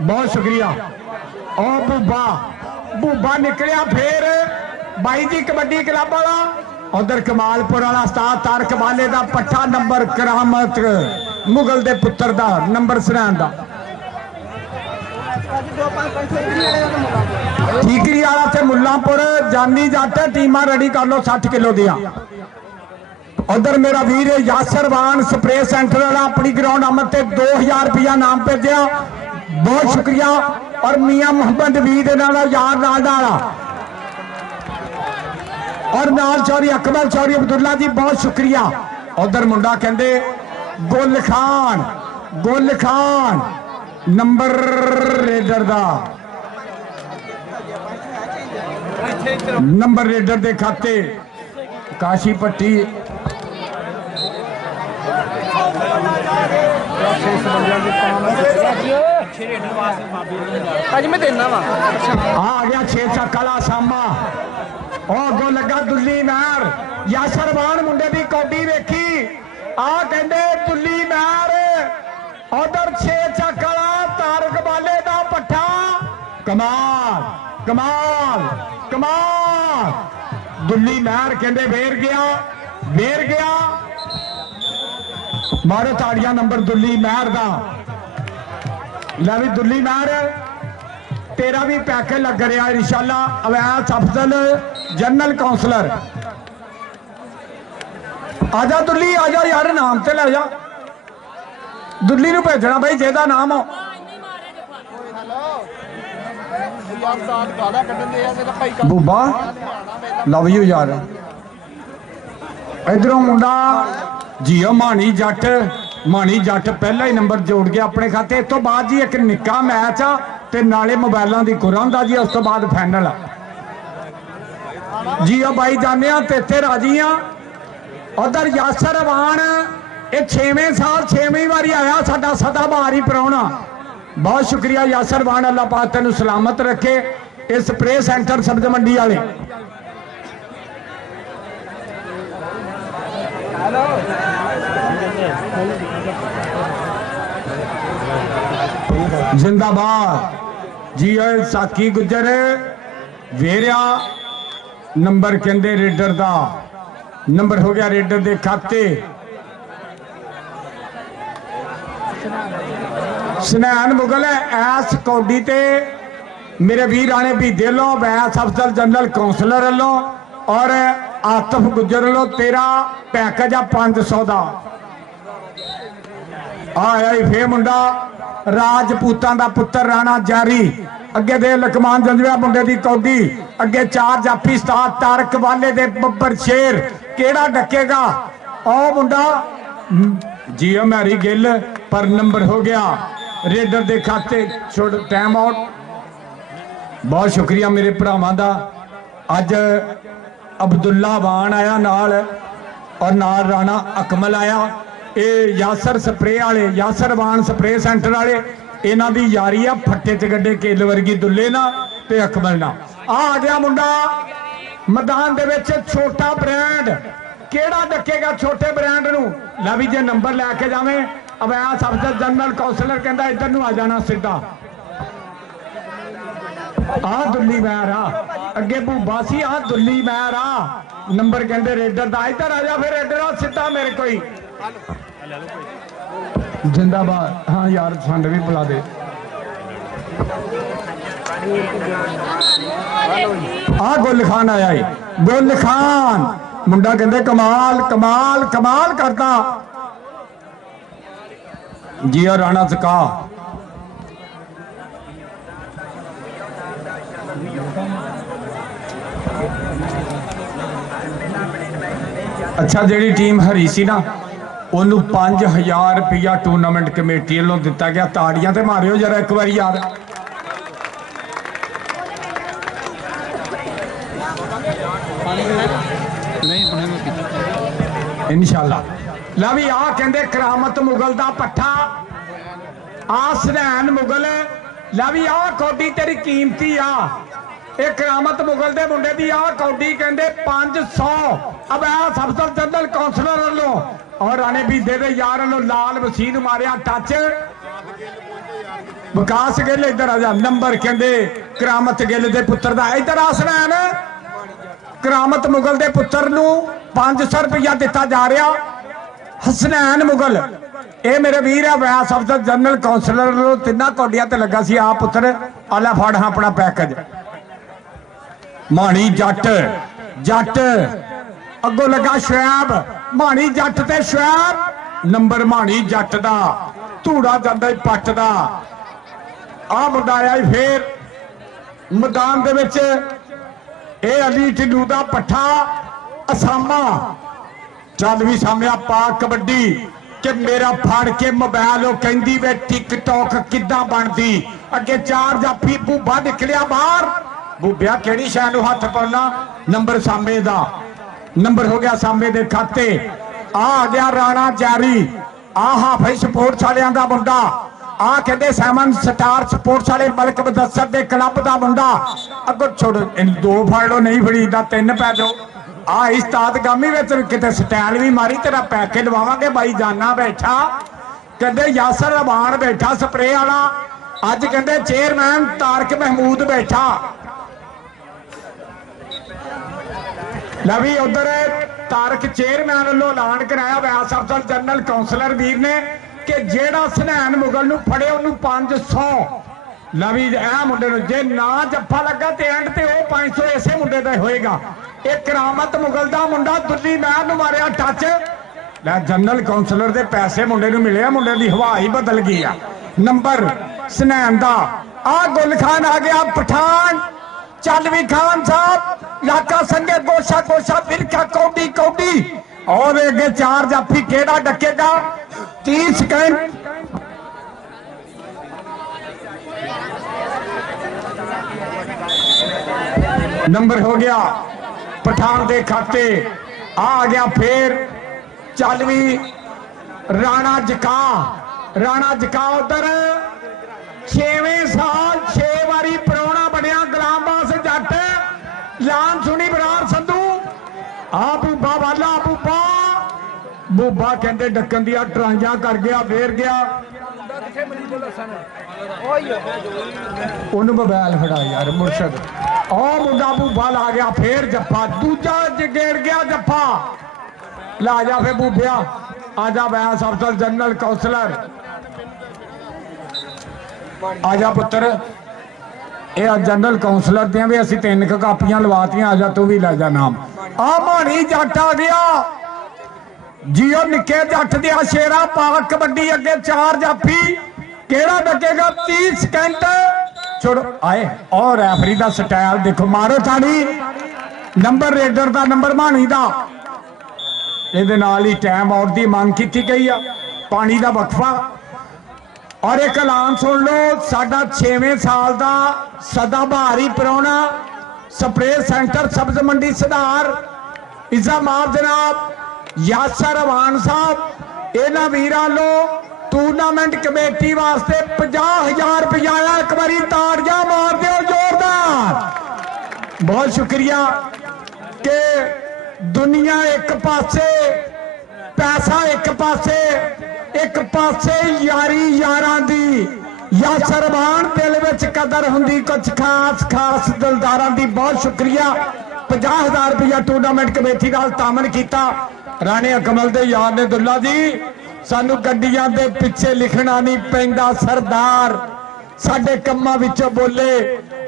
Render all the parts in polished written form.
बहुत शुक्रिया। और भूबा भूबा निकलिया फिर बाई जी कबड्डी क्लब वाला। उधर कमालपुर वाला उस्ताद तारक वाले का पट्ठा नंबर करामत मुगल दे पुत्र का नंबर सरान का ठीकरी वाला से मुल्लांपुर जानी जट टीमां रेडी कर लो 60 किलो दिया। उधर मेरा वीर यासर वान स्प्रे सेंटर वाला अपनी ग्राउंड आमद से 2000 रुपया नाम भेजा, बहुत शुक्रिया। और मियां मोहम्मद वीर यार नाल और नाल चौरी अकबर चौरी अब्दुल्ला जी बहुत शुक्रिया। उधर मुंडा कहते गुल खान नंबर रेडर दा नंबर रेडर दे खाते काशी पट्टी मैं देना वा आ गया 6 चक वाला सामा। और गो लगा दुल्ली महर यासर वान मुंडे की कौडी वेखी आ कहते दुल्ली महर। उधर 6 चक वाला तारक वाले का पट्ठा कमाल कमाल कमाल। दुल्ली महर कहते वेर गया मारो ताड़ियां नंबर दुल्ली महर का। लै भी दुल्ली महर तेरा भी पैकेज लग रहा इंशाअल्लाह। अवैस अफजल जनरल काउंसलर आजा दुल्ली आजा यार नाम ते ले जा। दुल्ली नूं भेजना भाई जेदा नाम हो। बूबा लव यू यार। इधरों मुंडा जियो मानी जट पहला ही नंबर जोड़ गया अपने खाते। इस तो बाद जी एक निक्का मैच आ ते नाले मोबाइलों की कुरान जी। उस तो बाद फाइनल जियो बाई जाने ते राजी हाँ। उधर यासर वान ये 6वें साल 6वीं बारी आया साडा सदाबहार ही प्राहुणा। बहुत शुक्रिया यासर वान, अल्लाह पाक तेनू सलामत रखे। इस स्प्रे सेंटर सब्ज मंडी वाले जिंदाबाद जी। साकी गुजर वेरिया नंबर कहते रेडर का नंबर हो गया रेडर के खाते। स्नैन मुगल ऐस कौडी ते मेरे वीर आने भी दे लो वैस अफजल जनरल काउंसलर वालों और आतफ गुजर वालों तेरा पैकेज आ 500 का। आया फे मुंडा राजपूतां दा पुत्र राणा जारी अगे दे लकमान जंजवा मुंडे की कौडी अगे 4 जाफी उस्ताद तारक वाले दे बब्बर शेर केड़ा डकेगा। ओ मुंडा जियो मैरी गिल पर नंबर हो गया रेडर दे खाते। छोड़ टाइम आउट। बहुत शुक्रिया मेरे भरावां दा। अज अब्दुल्ला वान आया नाल और नाल राणा अकमल आया। ये यासर स्प्रे वाले यासर वान स्प्रे सेंटर वाले इन्हां दी यारी आ फट्टे च गड्डे केल वर्गी दुल्ले ना ते अकमल ना। आ गया मुंडा मैदान दे विच छोटा ब्रांड केड़ा डकेगा छोटे ब्रांड नूं। लै भी जे नंबर लैके जावे अवैस अफजल जनरल काउंसलर कहंदा इधर नूं आ जाना सीधा। आ दुल्ली महर आ अगे भूबा सी आ दुल्ली महर आ नंबर कहते रेडर का। इधर आ जा फिर रेडर आ सीधा मेरे कोई जिंदाबाद। हाँ यार संड भी बुला दे। आ गुल खान आया है गुल खान मुंडा कहते कमाल कमाल कमाल करता जी। और राणा सका अच्छा जी टीम हरी सी ना उन्होंने 5000 रुपया टूर्नामेंट कमेटी वालों दिता गया। ताड़ियां तो मारियो जरा एक बार यार। इंशाल्लाह ला भी आ कहते करामत मुगल का पट्ठा आ सनैन मुगल। ला भी आ कौडी तेरी कीमती आ। ये करामत मुगल के मुंडे की आ कौडी कहते 500 अवैस अफजल जनरल काउंसलर वालों और राणे भी दे यार वालों लाल मसीन मारिया टच विकास गिल इधर आ जा नंबर कहते करामत गिल के पुत्र का इधर आसनैन करामत मुगल के पुत्र नूं 500 रुपया दिता जा रहा हसनैन मुगल ये मेरे वीर है व्यास अफसर जनरल कौंसलर तिना कौडिया ते लगा सी आ पुत्र आला फड़ हाँ अपना पैकेज माणी जट जट अगो लगा शुएब माणी जट ते शुएब नंबर माणी जट दा धूड़ा जांदा पट दा आ मुंडा आया फिर मैदान दे विच ए अली ढिल्लू दा पट्ठा असामा चल भी सामने पा कबड्डी कि मेरा फाड़ के मोबाइल कहती वे टिकटॉक किदा बनती अगे 4 जाफी भूबा निकलिया बाहर भूबिया केड़ी शै नूं हथ पाउणा नंबर सामे दा नंबर हो गया सामे दे खाते आ गया राणा जारी आ हाफिज स्पोर्ट्स वालियां दा मुंडा आ कहते सैमन स्टार स्पोर्ट्स वाले मलक मुदस्सर दे क्लब दा मुंडा अगो छोड़ 2 फड़ लो नहीं फड़ी दा 3 पै दो आ उस्ताद गामी विच किते स्टाइल भी मारी तेरा पैके लवावांगे बाई जाना बैठा कहते यासर रमान बैठा स्प्रे वाला अज कहते चेयरमैन तारक महमूद बैठा लवी उधर तारक चेयरमैन वालों ऐलान कराया व्यास अफसर जनरल कौंसलर वीर ने कि जेड़ा सनैन मुगल नूं फड़े उन्होंने 500 लवी ए मुंडे नूं जे ना जफ्फा लगा तो एंड ते 500 इसे मुंडे का होएगा। एक करामत मुगल का मुंडा दुल्ली महर नूं मारिया टच लै जनरल कौंसलर के पैसे मुंडे नूं मिले मुंडे की हवा ही बदल गई आ नंबर सनैन का आ गुल खान आ गया पठान चल भी खान साहब लाका संगे गोशा गोशा फिरका कौडी कौडी और अगे 4 जाफी केड़ा डकेगा 30 सेकंड नंबर हो गया पठान दे खाते आ गया फिर चल भी राणा जका उधर 6वें साल 6 बारी परौना बनया गुलामबास जट लान सुनी बरार संधू आ बूबा वाला बूबा कहते डकन दिया ट्राइयां कर गया फेर गया ओनू मोबाइल फड़ा यार मुर्शद ओ मुंडा बूबा ला गया फिर जफ्फा दूजा गेड़ गया जफ्फा ला जा फिर बूबिया आजा व्यास अफसर जनरल कौंसलर आजा पुत्र ये जनरल कौंसलर दियां भी असीं 3 कापियां लवातियां आजा तू भी लै जा नाम आ माणी जट आ गया जियो निके जट दिया शेरा पाक कबड्डी अगे 4 जाफी केड़ा डकेगा 30 सेकंड छोड़ आए और रेफरी का स्टाइल देखो मारो ताड़ी नंबर रेडर का नंबर मानी का ये नाल ही टाइम आउट की मांग की गई है पानी का वक्फा और एक ऐलान सुन लो साडा 6वें साल का सदाबहारी परौना स्प्रे सेंटर सब्ज मंडी सुधार इजामाब जनाब यासर रवान साहब इन्हां वीरां लो टूर्नामेंट कमेटी वास्ते 50,000 रुपया एक बारी ताड़ियां मार दो जोरदार बहुत शुक्रिया कि दुनिया एक पासे पैसा एक पासे यारी यारां दी यासर रवान दिल विच कदर हुंदी कुछ खास दिलदारां दी बहुत शुक्रिया 50,000 रुपया टूर्नामेंट कमेटी नाल तामन किया राणे अकमल दे यार ने दुल्ला जी सानू गड्डियां दे पिछे लिखना नहीं पैंदा सरदार साडे कम्मां विचों बोले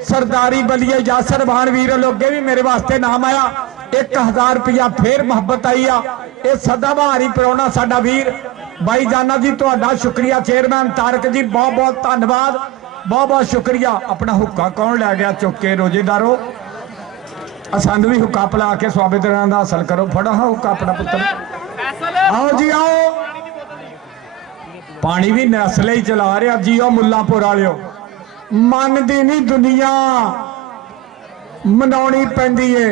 सरदारी बलिए यासर भान वीर लोगे भी मेरे वास्ते नाम आया 1,000 रुपया फिर मुहब्बत आई आ ये सदाबहारी परौना साडा वीर भाई जाना जी तुहाडा शुक्रिया चेयरमैन तारक जी बहुत बहुत धन्यवाद बहुत बहुत शुक्रिया अपना हुक्का कौन लै गया चुक के रोजेदारो सानू भी हुक्का पिला के स्वागत हासिल करो फड़ो हाँ हुक्का अपना पुत्र आओ जी आओ पानी भी नस्ले ही चला रहा जी आओ मुल्लापुर वालियो मनदी नहीं दुनिया मनाउणी पैंदी है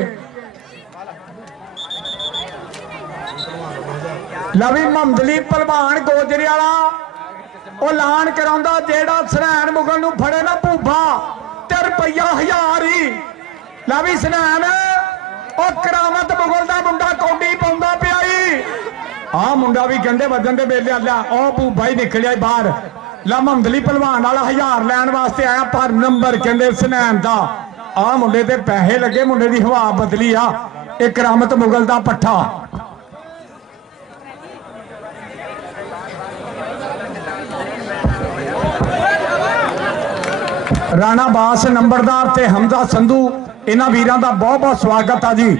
लवी महमदली पहलवान गोजरे वाला वो ऐलान करांदा जेड़ा सरैन मुगल नूं फड़े ना भूबा ते रुपया 1000 ही लवी सनैन और करामत मुगल का मुंडा कौडी पाउंदा पिया आ मुंडा भी कहते वजन के वेले आ भूबा ही निकलिया बाहर ला मंदली भलवान वाला 1000 लैन वास्ते आया पर नंबर कहते सनैन का आ मुंडे ते पैसे लगे मुंडे की हवा बदली आ एक करामत मुगल का पट्ठा राणा बास नंबरदार ते हमजा संधू इन्हां वीरां दा बहुत बहुत स्वागत है जी।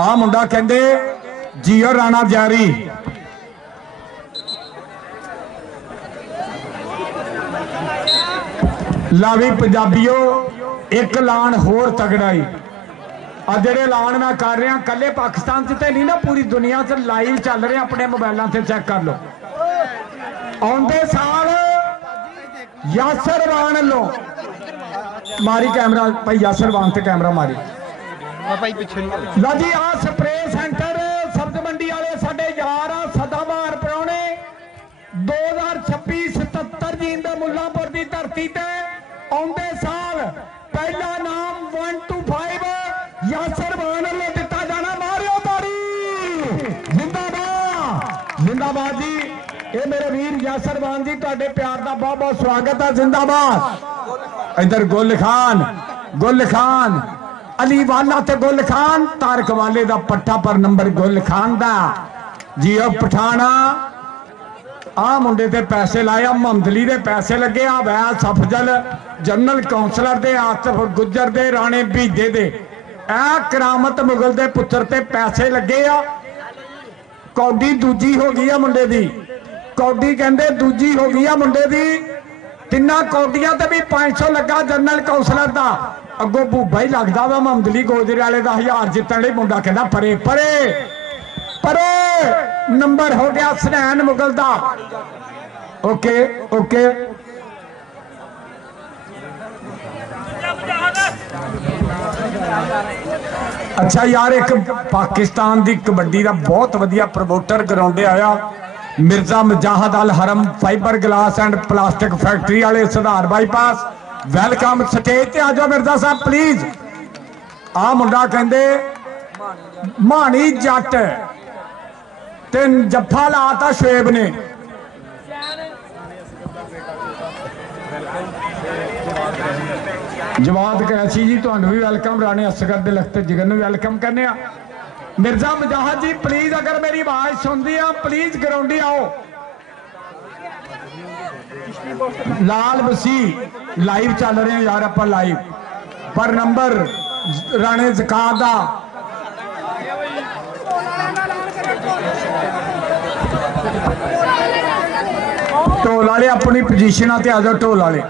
आ मुंडा कहते जियो राणा जारी लावी पंजाबियों एक ऐलान होर तगड़ाई आ जेडे ऐलान मैं कर रहा कले पाकिस्तान च नहीं ना पूरी दुनिया च लाइव चल रहे अपने मोबाइलों से चेक कर लो। आउंदे साल यासर वान लो मारी कैमरा भाई यासर वान ते कैमरा मारी लो जी आ स्प्रे सेंटर सब्ज मंडी वाले साडे यार सदाबार प्राहुणे 2026 77 जीन दे मुल्लांपुर की धरती ते आउंदे साल पहला नाम 1 to 5 यासर वान लो दिता जाना। मारियो ताड़ी जिंदाबाद जिंदाबाद जी ये मेरे वीर यासर वान जी तुहाडे प्यार का बहुत बहुत स्वागत है जिंदाबाद। इधर गुल खान अली वाला ते गुल खान तारक वाले का पट्टा पर नंबर गुल खान का जी पठाना आ मुंडे ते पैसे लाया मंदली दे पैसे लगे आ वैल सफजल जनरल काउंसलर दे आसिफ गुजर दे राणे भीजे दे ए करामत मुगल दे पुत्र ते पैसे लगे आ। कौडी दूजी हो गई है मुंडे दी कौडी कहंदे दूजी हो गई है मुंडे दी तिना कौडियां ते भी 500 लगा जनरल काउंसलर दा अगो भूबा ही लगदा वा मंदली गोजरे वाले दा 1000 जितण लई मुंडा कहंदा परे परे परे नंबर हो गया सनैन मुगल दा। ओके ओके अच्छा यार एक पाकिस्तान की कबड्डी का बहुत वधिया प्रमोटर ग्राउंडे आया मिर्जा मुजाहिद अल हरम fibre glass and plastic factory वाले सुधार बाईपास वेलकम स्टेज ते आ जाओ मिर्जा साहब प्लीज। आ मुंडा कहंदे मानी जट ते जफ्फा लाता शुएब ने जवाब कैसी जी तुहानू भी वेलकम राणे असगर दे लखते जिगर नू वेलकम करने मिर्जा मुजाहिद जी प्लीज अगर मेरी आवाज सुनती है प्लीज ग्राउंडी आओ। लाल बसी लाइव चल रहे हैं यार आप लाइव पर नंबर राणे ज़कात दा ढोल वाले अपनी पोजीशन ते आ जाओ ढोल वाले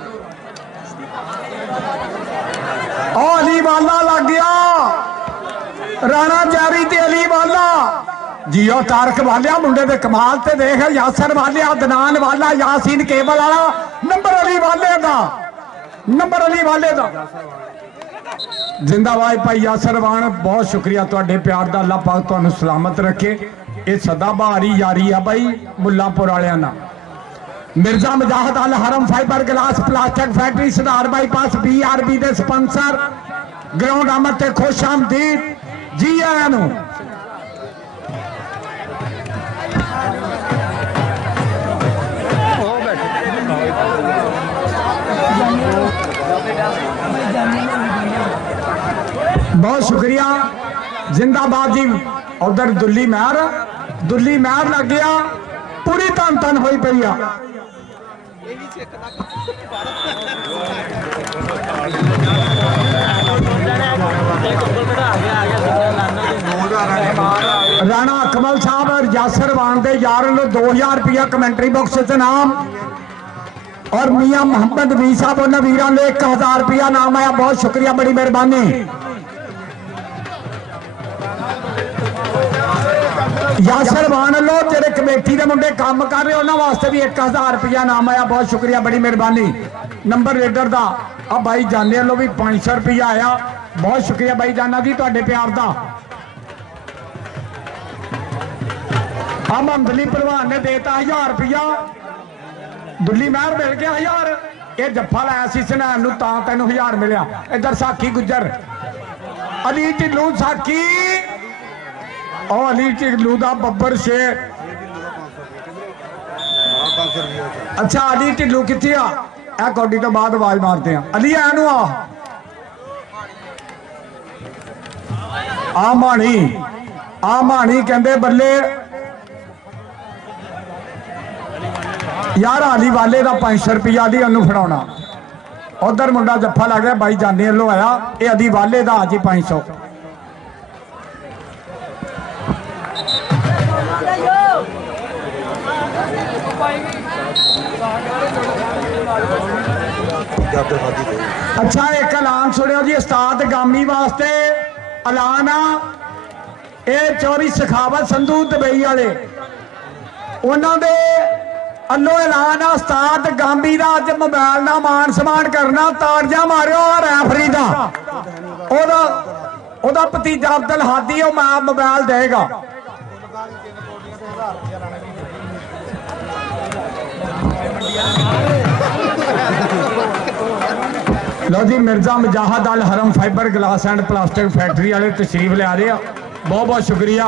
अली वाला लग गया राणा जारी ते अली वाला जियो तारक वालिया मुंडे दे कमाल ते देख यासर वालिया अदनान वाला यासीन केवल वाला नंबर अली वाले दा जिंदाबाद भाई यासर वान बहुत शुक्रिया तुहाडे प्यार दा अल्लाह पाक तुहानू सलामत रखे ये सदाबहारी यारी है भाई मुल्लांपुर वालियां नाल। मिर्जा मुजाहिद अल हरम फाइबर ग्लास प्लास्टिक फैक्ट्री सुधार बाईपास BRB दे स्पॉन्सर ग्राउंड आमद ते खुश आमदीद जी आया नू। बहुत शुक्रिया जिंदाबाद जी। उधर दुल्ली महर लग गया पूरी धन धन हुई पई आ। राणा अकमल साहब और यासर वान दे यार 2000 रुपया कमेंट्री बॉक्स से नाम और मियां मोहम्मद वी साहब उन्होंने वीर ने 1000 रुपया नाम आया बहुत शुक्रिया बड़ी मेहरबानी। यासर वान लो जेडे कमेटी के मुंडे काम कर रहे उन्होंने वास्ते भी 1000 रुपया नाम आया बहुत शुक्रिया बड़ी मेहरबानी। नंबर रेडर का अब भाई जाने लो भी 500 रुपया आया बहुत शुक्रिया भाई जाना जी तुहाडे प्यार का। अब मंदली भलवान ने देता 1000 रुपया दुल्ली महर मिल गया 1000 ये जफ्फा लाया सी सनैन नूं तां तैनूं 1000 मिलिया। इधर साखी गुजर अली ढिल्लू साखी और अली ढिल्लू दा बब्बर शेर अच्छा अली ढिल्लू किथे आ कौडी तो बाद आवाज मारते हैं अली एनू आ माणी कहते बल्ले यार अली वाले का 500 रुपया अली ओनू फड़ा उधर मुंडा जफा लग गया बाई जाने लो आया ये अली वाले का आज ही 500 अच्छा एक ऐलान सुनियो जी उस्ताद गामी वास्ते ऐलान आ ये चौरी सखावत संधू दुबई वाले उन्होंने अलो ऐलान आ उस्ताद गामी का अज मोबाइल ना मान सम्मान करना ताड़ियां मारियो रैफरी का ओदा भतीजा अब्दुल हादी मोबाइल देगा लो जी मिर्जा मुजाहिद अल हरम fibre glass and plastic factory वाले तशरीफ लिया रहे बहुत बहुत शुक्रिया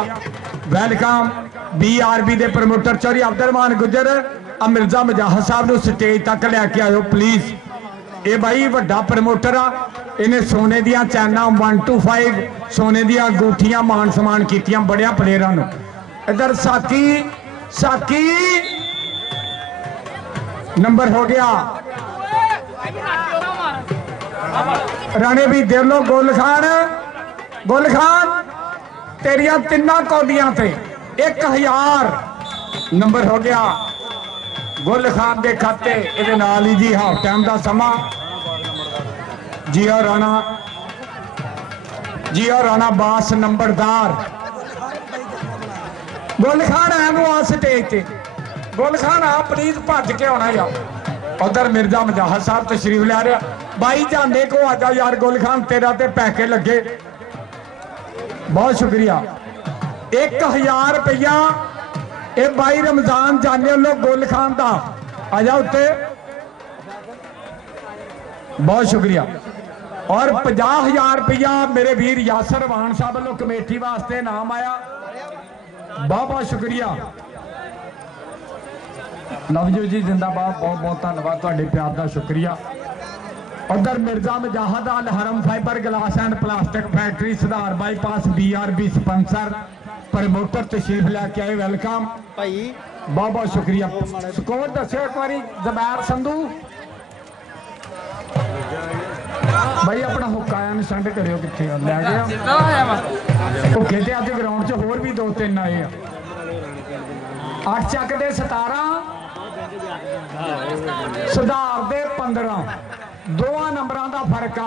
वेलकम BRB के प्रमोटर चौधरी अब्दुलरहमान गुजर आ मिर्जा मुजाहिद साहब को स्टेज तक लैके आयो प्लीज ये भाई वड्डा प्रमोटर आ इन्हें सोने दियां चैना 1 to 5 सोने दियां अंगूठियां मान सम्मान कीतियां बड़िया प्लेयरां नूं इधर साकी नंबर हो गया राणे भी दे लो गुल खान तेरिया तिना कौडियां थे 1000 नंबर हो गया गुल खान के खाते ये नाल ही जी हाफ टाइम का समा जिया राणा बास नंबरदार गुल खान एनू आ स्टेज ते गुल खान आ प्लीज भज के आना यार उधर मिर्जा मुजाहिद साहब तशरीफ लिया रहा भाई जाने को आजा यार गुल खान तेरा ते पैके लगे बहुत शुक्रिया 1000 रुपया ये भाई रमजान जाने लो गुल खान का आजा उत्ते बहुत शुक्रिया और 50,000 रुपया मेरे वीर यासर वान साहब वालों कमेटी वास्ते नाम आया बहुत बहुत शुक्रिया लवजो जी जिंदाबाद बहुत बहुत धन्यवाद तुहाडे प्यार का शुक्रिया उधर मिर्जा मुजाहिद अल हरम fibre glass and plastic factory सुधार बाईपास BRB स्पॉन्सर प्रमोटर तशरीफ लैके आए वेलकम भाई बहुत बहुत शुक्रिया स्कोर दस्यो एक बारी ज़बैर संधू भाई अपना हुक्का सेंड करियो कितने लै गया भुखे तो अज ग्राउंड च होर भी 2-3 आए 8 चक दे 17 सुधार दे 15 दोवां नंबरां दा फर्क आ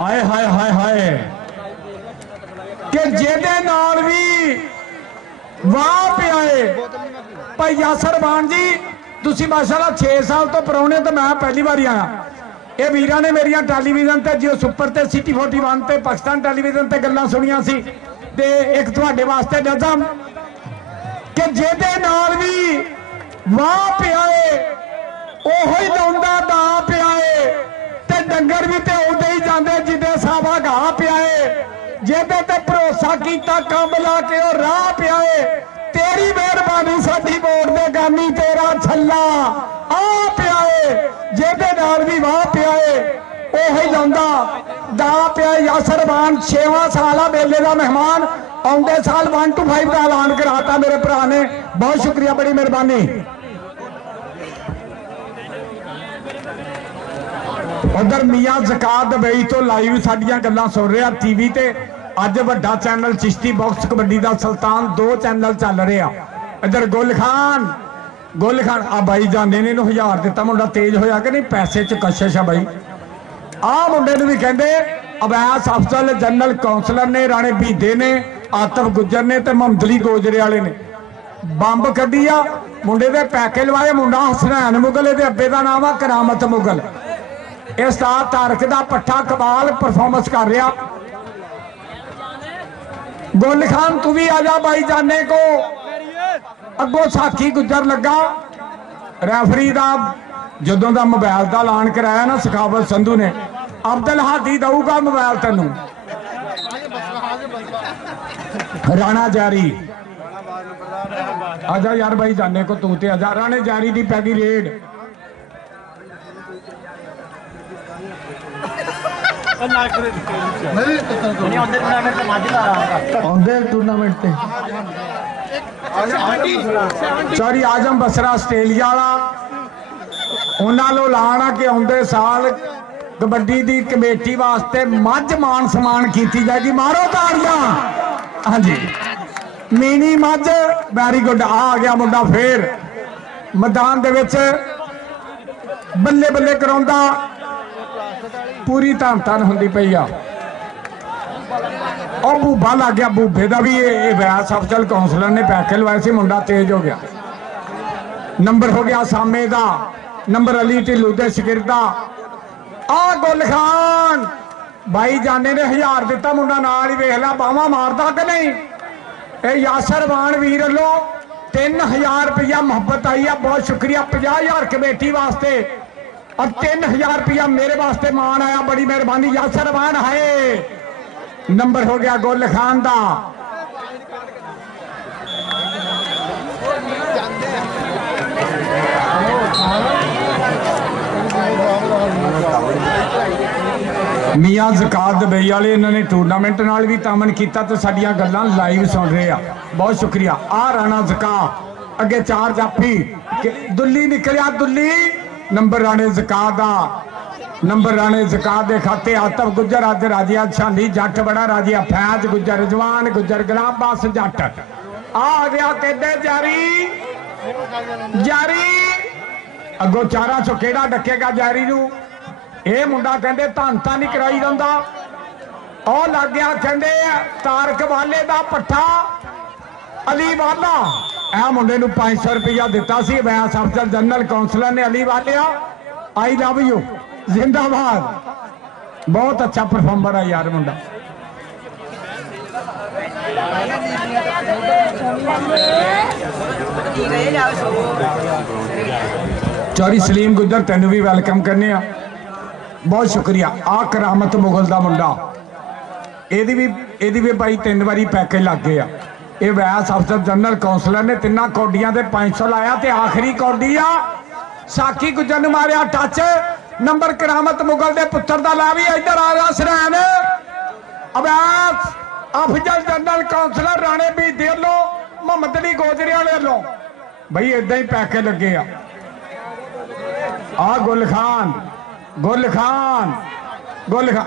हाय हाय हाय हाय कि जेदे नाल भी वाह पिया है भाई यासर मान जी तुसी माशाल्लाह 6 साल तो परौने तो मैं पहली बार आया ये वीरां ने मेरिया टैलीविजन ते जियो सुपर ते सिटी 41 ते पाकिस्तान टैलीविजन ते गल्लां सुनियां सी ते एक तुहाडे वास्ते नज़म कि जेदे नाल भी वाह पिया है ओही लाउंदा दा पिया है ते डंगर भी ते उदे ही जांदे जिदे सावा घाह पिया है जेदे ते भरोसा कीता काम ला के ओ राह पिया है तेरी मेहरबानी साडी वोट दे गानी तेरा छल्ला आ पिया है जेदे नाल भी वाह पिया है ओही लाउंदा दा पिया यासर मान 6वां साल आ मेले का मेहमान आउंदे साल 1 to 5 का ऐलान कराता मेरे भरा ने बहुत शुक्रिया बड़ी मेहरबानी उधर मियाँ ज़कात दुबई तो लाइव साडियां गल्लां सुन रहा टीवी ते अज वड्डा चैनल चिश्ती बॉक्स कबड्डी का सुल्तान 2 चैनल चल रहे इधर गुल खान आ बाई जाने ने 1000 दिता मुंडा तेज होया कि नहीं पैसे च कशिश है भाई आ मुंडे भी कहते अवैस अफजल जनरल कौंसलर ने राणे बीदे ने आतफ गुजर ने ते मोहम्मदली गोजरे वाले ने बंब कड्डी आ मुंडे दे पैके लवाए मुंडा हसनैन मुगल इहदे अब्बे दा नाम आ करामत मुगल इस तारक दा पट्ठा कमाल परफॉर्मेंस कर रहा गुल खान तू भी आजा भाई जाने को अगो साथी गुजर लगा रैफरी का जदों का मोबाइल का ऐलान कराया ना सखावत संधू ने अब्दुल हादी दऊगा मोबाइल तेनू राणा जारी आजा यार भाई जाने को तू ते आजा। राणे जारी दी पैगी रेड टूर्नामेंट पे सॉरी आजम बसरा आस्ट्रेलिया वाला उन्होंने लाना कि आउंदे साल कबड्डी दी कमेटी वास्ते मझ मान सम्मान की जाएगी। मारो ताड़ियां। हाँ जी मिनी मझ वेरी गुड। आ गया मुंडा फिर मैदान दे विच बल्ले बल्ले कराउंदा पूरी धन धन होंदी पई आ। और बूबा लग गया बूबे का भी वैस अफजल कौंसलर ने पैके लवाए सी मुंडा तेज हो गया। नंबर हो गया सामे का नंबर अली ढिल्लू के शगिरदा। आ गुल खान भाई जाने ने 1000 दिता मुंडा नाल ही वेख ला बावा मारदा कि नहीं। ए यासर वान वीर लो 3000 रुपया मुहब्बत आई है बहुत शुक्रिया। 50000 कमेटी वास्ते और 3000 रुपया मेरे वास्ते मान आया बड़ी मेहरबानी यासर वान है। नंबर हो गया गुल खान का। मियाँ ज़कात दुबई वाले इन्होंने टूरनामेंट नाल भी तामन किया तो साडियां गल्लां लाइव सुन रहे हैं बहुत शुक्रिया। आ राणा ज़कात अगे 4 जाफी दुल्ली निकलिया दुल्ली नंबर राणे ज़कात का। नंबर राणे ज़कात के खाते आतफ गुजर अज राजिया छानी जट बड़ा राजिया फैज गुजर रजवान गुजर गुलाम बास जट आ गया कहते जारी जारी अगो चारा चो केड़ा डकेगा जारी नू। ये मुंडा कहते धन धन नहीं कराई जाता। और लग गया कहते तारक वाले का पट्ठा अली वाला। यह मुंडे 500 रुपया दिता सी वैस अफसर जनरल कौंसलर ने Ali Walia I love you जिंदाबाद। बहुत अच्छा परफॉर्मर है यार मुंडा। चौरी सलीम गुजर तेन भी वेलकम करने बहुत शुक्रिया। आ करामत मुगल का मुंडा एदी भी भाई 3 बारी पैके लग गए। ये वैस अफसर जनरल कौंसलर ने 3 कौडियां दे 500 लाया ते आखिरी कौडी आ साकी गुजर ने मारिया टच। नंबर करामत मुगल दे पुत्र दा ला भी इधर आ रहा सरैन अवैस अफजल जनरल कौंसलर राणे भी दे लो मोहम्मद अली गोजरे वाले लो भाई इदा ही पैके लगे आ। गुल खान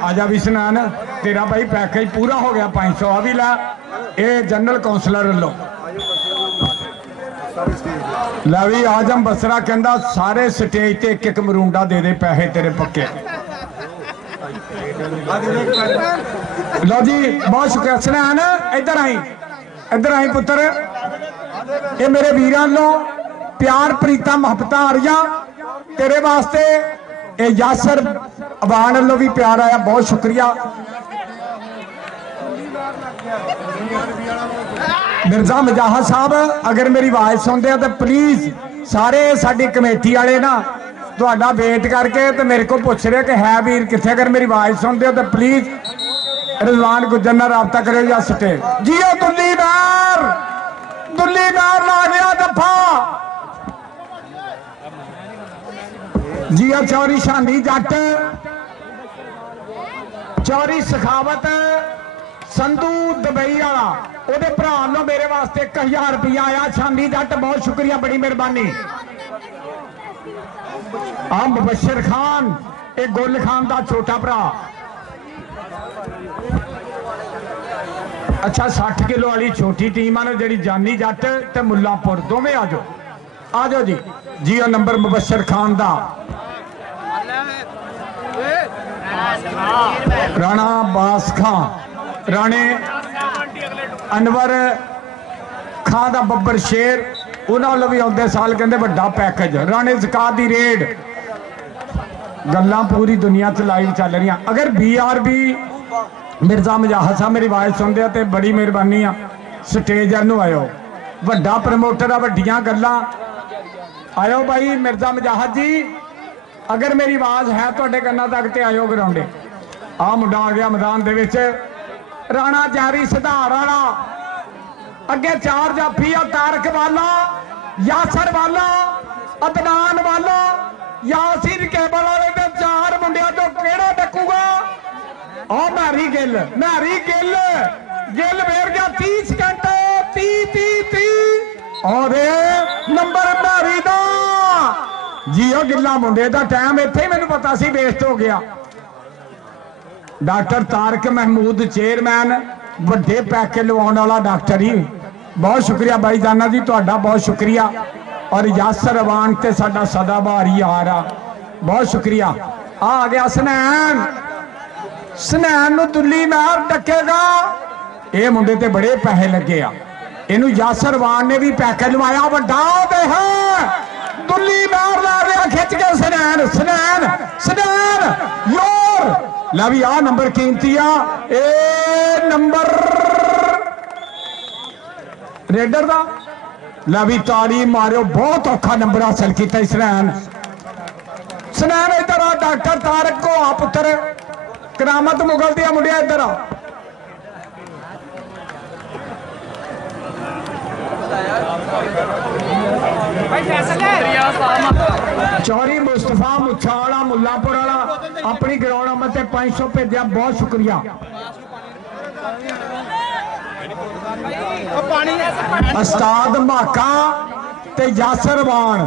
आजा भी सुनान तेरा भाई पैकेज पूरा हो गया 500 आ भी ला। ये जनरल कौंसलर लो ला भी आजम बसरा कहता सारे स्टेज ते एक मरूंडा दे दे पैसे तेरे पक्के। लो जी बहुत शुक्रिया सुनैन इधर आई पुत्र। ये मेरे वीरां लो प्यार प्रीता मुहब्बत आ रही तेरे वास्ते। ये यासर अवान लो भी प्यार आया बहुत शुक्रिया। मिर्जा मजाहर साहब अगर मेरी आवाज सुनते हैं तो प्लीज सारे साडी कमेटी वाले ना थोड़ा वेट करके तो मेरे को पूछ रहे कि है वीर कितने। अगर मेरी आवाज सुनते हो तो प्लीज रिजवान गुजर नाल राबता करो या स्टे जियो दुल्ली नार ला गया दफा जिया चौरी शानी जट चौरी सखावत संधू दुबई वाला ओदे भरा लो मेरे वास्ते 1000 रुपया आया शानी जट बहुत शुक्रिया बड़ी मेहरबानी। आ मुबशर खान एक गुल खान का छोटा भरा। अच्छा 60 किलो वाली छोटी टीम है जी जानी जट ते मुल्लापुर दोवें आ जाओ जी जी ओ नंबर मुबशर खान का। राणा बास खान राणे अनवर खान का बब्बर शेर उन्होंने भी आते साल कहते बड़ा पैकेज राणे ज़कात की रेड गल्लां पूरी दुनिया च लाइव चल रही। अगर BRB मिर्जा मजाहर साहब मेरी आवाज़ सुनते हैं तो बड़ी मेहरबानी आ स्टेज नू आयो वड्डा प्रमोटर आ वड्डियां गल्लां आयो भाई मिर्जा मजाहर जी अगर मेरी आवाज़ है तुहाडे कन्नां तक तो आयो ग्राउंडे। आ मुंडा आ गया मैदान दे विच राणा जारी सुधार वाला अगे 4 जाफी आ, तारक वाला, यासर वाला, अदनान वाला, यासीन केबल वाले दे 4 मुंडिया तो केड़ा डकूगा? मैरी गिल, मैरी गिल, गिल वेर गया 30 सेकंड, 30 और नंबर मैरी दा जी। गिल्ला मुंडे दा टाइम इत्थे ही मैनूं पता सी वेस्ट हो गया। डॉक्टर तारक महमूद चेयरमैन वड्डे पैके लवाउण वाला डॉक्टर ही, बहुत शुक्रिया भाई जाना जी, तुहाडा बहुत शुक्रिया। और यासर अवान ते साडा सदाबहार यार आ, बहुत शुक्रिया। आ गया सनैन, सनैन नूं दुल्ली मार डकेगा। ये मुंडे ते बड़े पैसे लगे आ, इनू यासर वान ने भी पैके लवाया वड्डा ते है। दुल्ली मार ला रहा खिंच के सनैन, सनैन सनैन योर ला भी आ नंबर कीमती आ, ए नंबर रेडर दा ला भी ताली मारियो, बहुत औखा नंबर हासिल किया सनैन। सनैन इधर आ, डॉक्टर तारक को आ पुत्र, करामत मुगल दिया मुंडिया इधर आ। चौरी मुस्तफा मुछा वाला मुल्लापुर वाला अपनी ग्राउंड नंबर से 500 भेजा, बहुत शुक्रिया। उस्ताद माका ते यासर वान,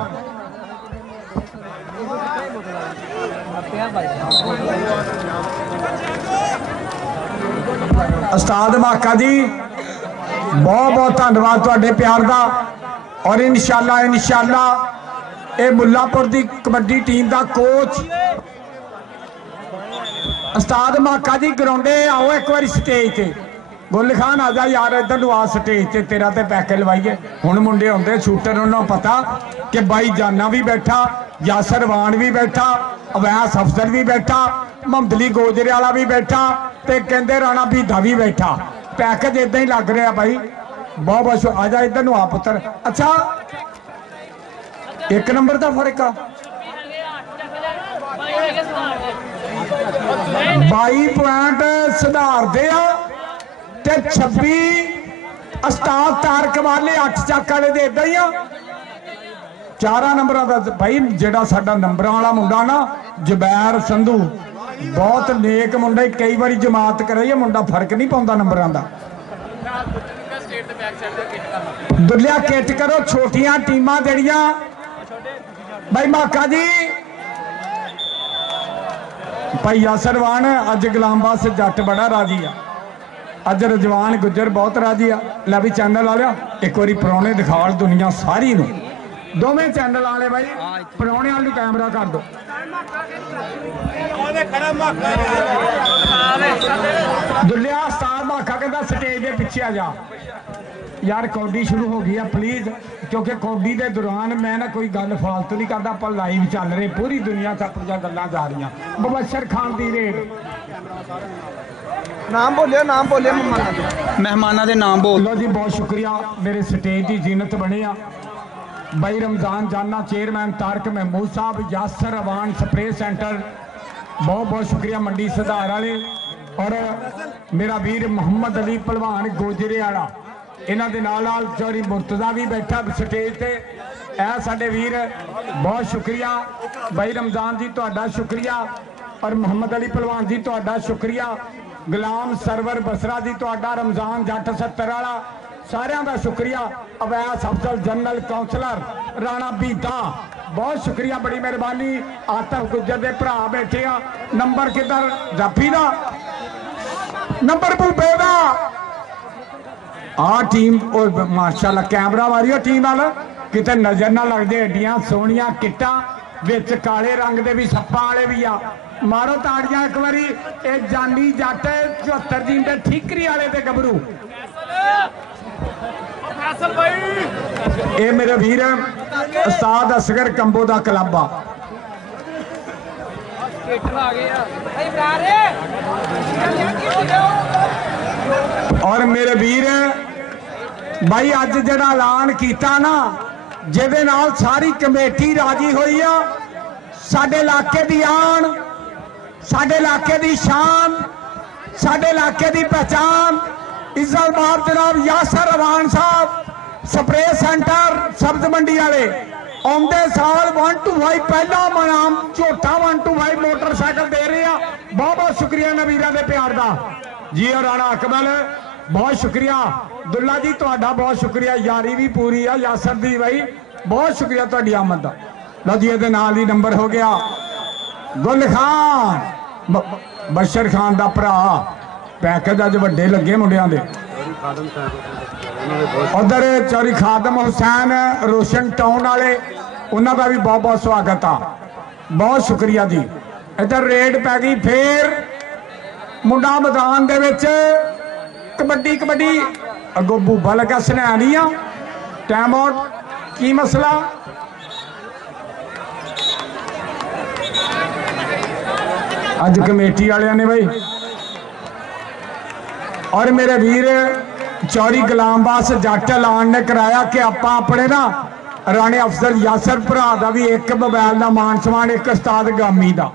उस्ताद माका जी बहुत बहुत धन्यवाद तुहाडे प्यार दा। और इंशाल्लाह इंशाल्लाह ये मुल्लापुर की कबड्डी टीम का कोच उस्ताद माका जी ग्राउंडे आओ एक बार स्टेज से। गुल खान आ जा यार इधर आ स्टेज से, तेरा तो पैके लवाइए। हुण मुंडे आउंदे शूटर, उन्होंने पता कि बाई जाना भी बैठा, यासर वान भी बैठा, अवैस अफसर भी बैठा, मोहम्मदली गोजरे वाला भी बैठा, ते कहंदे राणा भीधा भी बैठा। पैकेज इदा ही लग रहा भाई, बहुत बहुत आ जा इधर आ पुत्र। अच्छा 1 नंबर का फर्क आ, 22 पॉइंट सुधारते आ ते 26 उस्ताद तारक वाले 8 चक वाले दे इदा ही आ। 4 नंबर का भाई जेड़ा साडा नंबर वाला मुंडा ना जुबैर संधू, बहुत नेक मुंडा, कई बार जमात कराई मुंडा, फर्क नहीं पाउंदा नंबरां दा। दुलिया किट करो, छोटियां टीमां जड़ियां भाई माका जी। भाई यासर वान अज गुलामबाद से जट बड़ा राजी आ, अज रजवान गुजर बहुत राजी आ। लै भी चैनल वाले एक बार परौने दिखाल दुनिया सारी नूं, दोवें चैनल वाले भाई परौने वाली कैमरा कर दो। दुलिया उस्ताद माका कहता स्टेज के पिछे आ जा यार, कौडी शुरू हो गई है प्लीज, क्योंकि कौडी के दौरान मैं ना कोई गल फालतू नहीं करता, पर लाइव चल रहे, पूरी दुनिया से अपन गल्लां जा रही। मुबशर खान दी रेड नाम बोलियो, नाम बोलियो मेहमाना दे नाम बोल लो जी। बहुत शुक्रिया, मेरे स्टेज की जीनत बने आ भाई रमजान जाना, चेयरमैन तारक महमूद साहब, यासर अवान स्प्रे सेंटर, बहुत बहुत शुक्रिया मंडी सुधार वाले, और मेरा वीर मुहम्मद अली पहलवान गोजरे वाला, इन्हां दे नाल चौरी मुर्तजा भी बैठा स्टेज पे। ऐ साडे वीर बहुत शुक्रिया भाई रमजान जी, तुहाडा शुक्रिया, और मुहम्मद अली पहलवान जी तुहाडा शुक्रिया, गुलाम सरवर बसरा जी तुहाडा, रमजान जट 70 वाला, सारियां दा शुक्रिया। अवैस अफजल जनरल काउंसलर राणा भीता, बहुत शुक्रिया, बड़ी मेहरबानी। आतफ गुजर दे भरा बैठे आ, नंबर किधर जाफी दा नंबर भूबे दा आ टीम माशाल्लाह कैमरा मारियो टीम वाल किते नजर ना लगदे, एडियां सोहणियां किट्टां विच काले रंग दे भी सप्पा वाले भी आ। मारो ताड़ियां एक बारी, ए जानी जट 74 दिन दे ठीकरी वाले ते गबरू, ए मेरे वीर उस्ताद असगर कंबो दा क्लब आ। और मेरे वीर भाई अज जड़ा ऐलान किया ना, जिहदे नाल सारी कमेटी राजी हुई आ, साडे इलाके दी आन, साडे इलाके दी शान, साडे इलाके दी पहचान, इज्जतमार जनाब यासर रवान साहब स्प्रे सेंटर सब्ज मंडी वाले आउंदे साल 125 पहला मनाम झोटा 125 मोटरसाइकिल दे रहे हैं। बहुत बहुत शुक्रिया नवीरा के प्यार का जी। और राणा अकमल बहुत शुक्रिया। दुल्ला जी तुहाडा बहुत शुक्रिया, यारी भी पूरी है यासर दी भाई, बहुत शुक्रिया तुहाडी आमद का। लो जी ये नाल ही नंबर हो गया गुल खान बशर खान का भरा पैकेज अज वड्डे लगे मुंडियां दे। उधर चौरी खादम हुसैन रोशन टाउन वाले उन्होंने भी बहुत बहुत स्वागत आ, बहुत शुक्रिया जी। इधर रेड पै गई फिर मुंडा मैदान दे विच कबड्डी कबड्डी अगों भूबा लगा सनैनिया टाइम आउट की मसला अज कमेटी वाले ने भाई। और मेरे वीर चौरी गुलामबास जट ऐलान ने कराया कि आप अपने ना राणे अफसर यासर भरा का भी एक मोबाइल का मान सम्मान एक उस्ताद गामी का।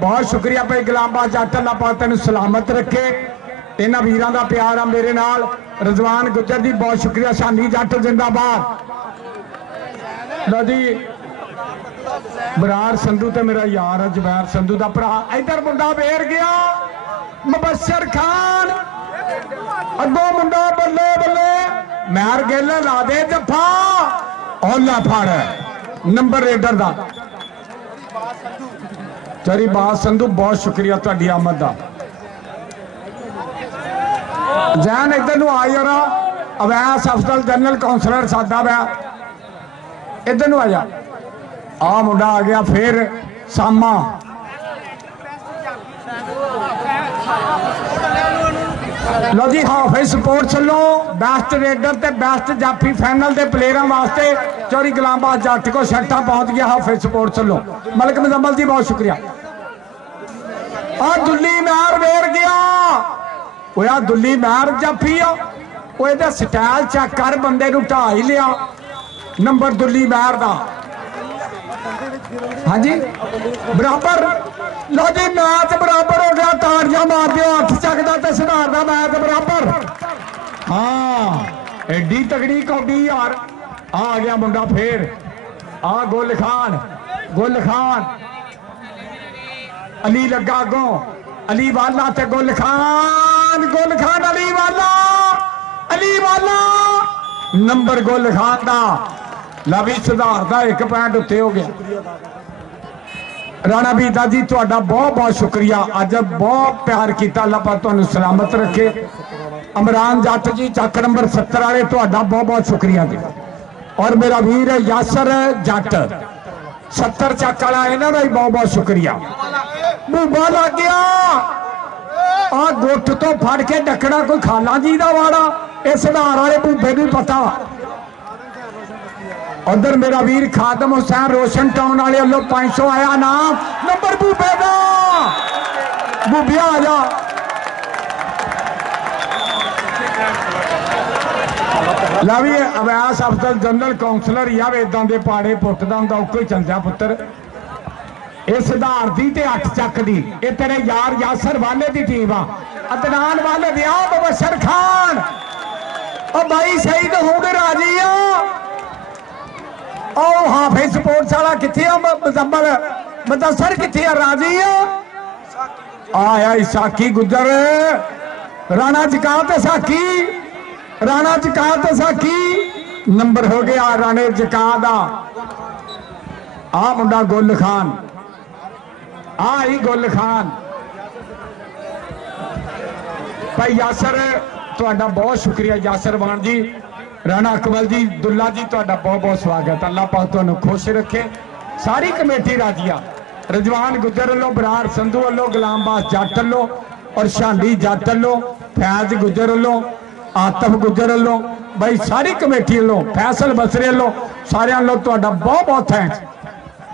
बहुत शुक्रिया भाई गुलामबास जट, अल्लाह पाक तेन सलामत रखे। इन्होंने वीरों का प्यार आ मेरे नाल। रजवान गुजर जी बहुत शुक्रिया। शानी जट जिंदाबाद। लो जी बरार संधू तो मेरा यार है जबैर संधू का भरा। इधर मुंडा वेर गया मुबशर खान अगो मुंडा बल्ले बल्ले मैर गिल ला दे जफा औला फड़ नंबर रेडर का चरी बात संधू बहुत शुक्रिया तुहाडी आमद का। जैन इधर नूं आ यार अवैस अफसर जनरल कौंसलर सादा वै इधर नूं आ जा। आ मुंडा आ गया फिर सामा लो जी हाफिज सपोर्ट चलो बेस्ट रेडर ते बेस्ट जाफी फाइनल के प्लेयरों वास्ते चौरी गुलामबाज जट को शर्टा पहुंच गया। हाफिज सपोर्ट चलो मलिक मुजम्मल जी बहुत शुक्रिया। और दुल्ली मैर वेर गया वो दुल्ली मैर जाफी आ वो स्टाइल चेक कर बंदे ढा ही लिया नंबर दुल्ली मैर का। हाँ जी बराबर लो जी मैच बराबर हो गया। ताड़ियां मार दो हथ चकदा ते सुधारदा मैच बराबर। हाँ एडी तगड़ी कौडी यार। आ गया मुंडा फिर आ गुल खान अली लगा अगों अली वाला ते गुल खान अली वाला नंबर गुल खान का लवी सुधारदा 1 पॉइंट उत्ते हो गया। राणा बीता जी तुहाडा बहुत बहुत शुक्रिया। अज बहुत प्यार किया, अल्लाह पाक तुहानू सलामत रखे। अमरान जट जी चक नंबर 70 वाले तुहाडा बहुत बहुत शुक्रिया जी। और मेरा वीर यासर जट 70 चक वाला इन्हां दा भी बहुत बहुत शुक्रिया। भूबा लग गया आ गुट तो फड़ के डकना कोई खाला जी का वाड़ा इस सुधार वाले भूबे भी पता। उधर मेरा वीर खादम हुसैन रोशन टाउन वाले वालों 500 आया नाम नंबर भूबे का। भूबिया आ जा लवी अवैस अफसर जनरल कौंसलर या वेदां दे पाड़े पुटदा हुंदा उको ही चल जा पुत्र। ये सुधार दी ते 8 चक दी ये तेरे यार यासर वाले दी टीम आ। अदनान वाले दिया मुबशर खान और भाई शहीद होंगे राजी आ। ओ हाफिज स्पोर्ट्स वाला किथे मुजम्मल मुदस्सर किथे राजी आया इसाकी गुजर राणा जकात साकी नंबर हो गया राणे जकात आ मुंडा गुल खान आई गुल खान भाई यासर तुहाडा बहुत शुक्रिया यासर वान जी। राणा अकमल जी दुल्ला जी तुहाडा बहुत बहुत स्वागत। अल्लाह पाक तुहानू खुश रखे। सारी कमेटी राजिया रजवान गुजर लो बरार संधू लो गुलामबास जट लो और शांडी जट लो फैज गुजर लो आतफ गुजर लो भाई सारी कमेटी लो फैसल बसरे लो सारे लो तुहाडा बहुत बहुत थैंक्स।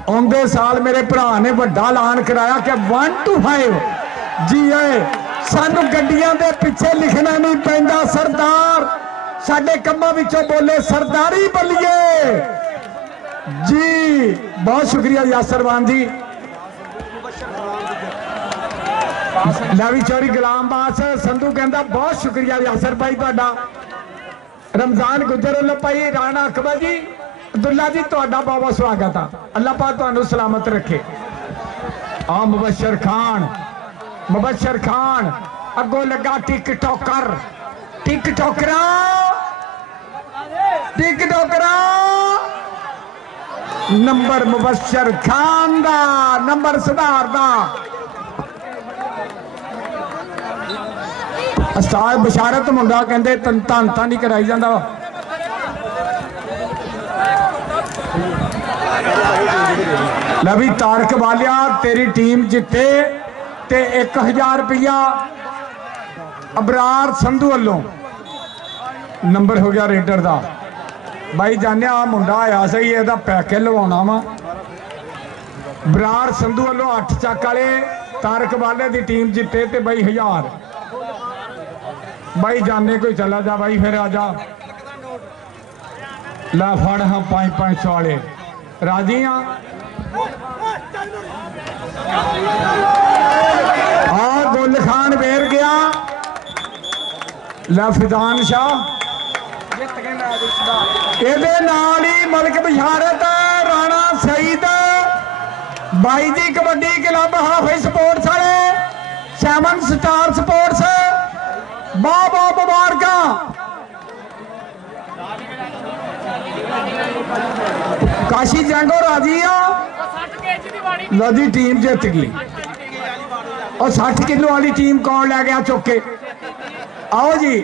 आउंदे साल मेरे भरा ने वड्डा ऐलान कराया कि 1 to 5 जी सानू गड्डियां दे पिछे लिखना नहीं पैंदा सरदार साडे कम्मां विचों बोले सरदारी बल्लिए जी। बहुत शुक्रिया यासर वान जी। ਲੈ ਵੀ ਚੋਰੀ ਗੁਲਾਮ ਬਾਸ ਸੰਧੂ ਕਹਿੰਦਾ ਬਹੁਤ ਸ਼ੁਕਰੀਆ ਯਾਸਰ ਭਾਈ ਤੁਹਾਡਾ। रमजान गुजर ਵੱਲੋਂ ਭਾਈ ਰਾਣਾ ਅਕਬਰ ਜੀ ਅਬਦੁੱਲਾ ਜੀ ਤੁਹਾਡਾ ਬਹੁਤ ਬਹੁਤ ਸਵਾਗਤ ਆ। ਅੱਲਾਹ ਪਾਕ ਤੁਹਾਨੂੰ ਸਲਾਮਤ ਰੱਖੇ। ਆ ਮੁਬਸ਼ਰ ਖਾਨ ਅੱਗੋਂ ਲੱਗਾ ਟਿਕਟੋਕਰ ਨੰਬਰ ਮੁਬਸ਼ਰ ਖਾਨ ਦਾ ਨੰਬਰ ਸੁਧਾਰਦਾ। ਉਸਤਾਦ ਬਸ਼ਾਰਤ ਮੁੰਡਾ ਕਹਿੰਦੇ ਧੰਨ ਤਾਂ ਨਹੀਂ ਕਰਾਈ ਜਾਂਦਾ। ਲੈ ਵੀ ਤਾਰਕ ਵਾਲਿਆ ਤੇਰੀ ਟੀਮ ਜਿੱਤੇ ਤੇ 1000 ਰੁਪਇਆ ਅਬਰਾਰ ਸੰਧੂ ਵੱਲੋਂ ਨੰਬਰ ਹੋ ਗਿਆ ਰੇਡਰ ਦਾ। ਬਾਈ ਜਾਨਿਆ ਆ ਮੁੰਡਾ ਆਇਆ ਸਹੀ ਇਹਦਾ ਪੈਕੇ ਲਵਾਉਣਾ ਵਾ। ਬਰਾਰ ਸੰਧੂ ਵੱਲੋਂ 8 ਚੱਕ ਵਾਲੇ ਤਾਰਕ ਵਾਲੇ ਦੀ ਟੀਮ ਜਿੱਤੇ ਤੇ ਬਾਈ 1000। ਬਾਈ ਜਾਨੇ ਕੋਈ ਚਲਾ ਜਾ ਬਾਈ ਫਿਰ ਆ ਜਾ। ला फड़ हाँ 500 वाले राजी हाँ। गुल खान वेर गया। ला फिजान शाह ये मलक बशारत राणा सईद बाई जी कबड्डी क्लब हाफिज स्पोर्ट्स वाले 7 स्टार स्पोर्ट्स बहुत बहुत मुबारक। काशी जंगो राजी लदी टीम जित गई और 60 किलो वाली टीम कौन लै गया चुके। आओ जी